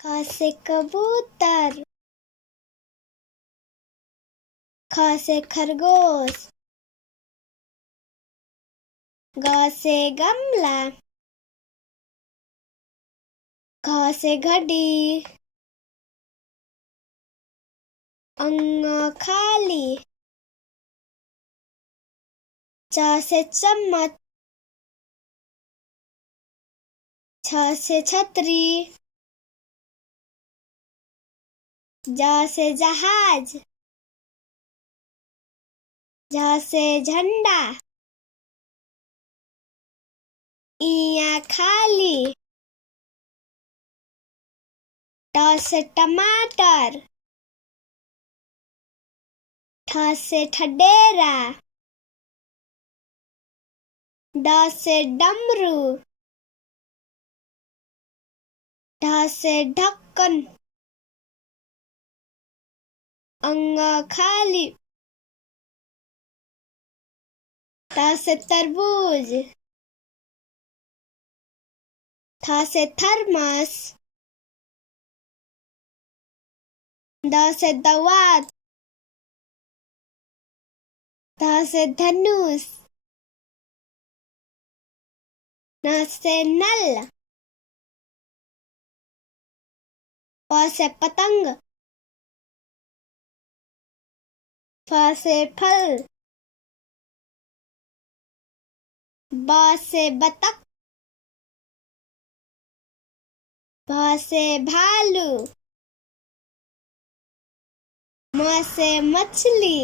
क से कबूतर, ख से खरगोश, ग से गमला, घ से घड़ी, खाली, च से चम्मच, छ से छतरी, ज से जहाज, झ से झंडा, इया खाली, ट से टमाटर, ठ से ठडेरा, ड से डमरू, ढ से ढक्कन, खाली, त से तरबूज, थ से थर्मस, द से दवात, ध से धनुष, न से नल, प से पतंग, फ से फल, ब से बतख, भ से भालू, म से मछली,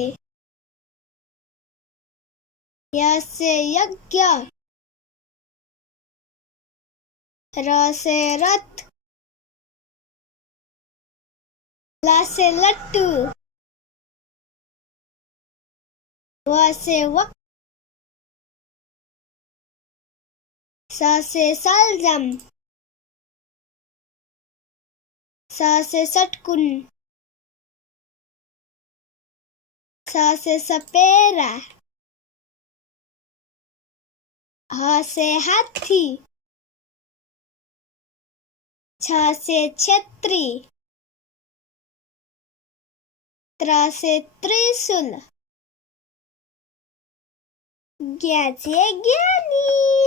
य से यज्ञ, र से रथ, ल से लट्टू, व से वक, स से सलजम, स से सटकुन, स से सपेरा, ह से हाथी, छ से छतरी, त्र से त्रिशूल, ज्ञ से ज्ञानी।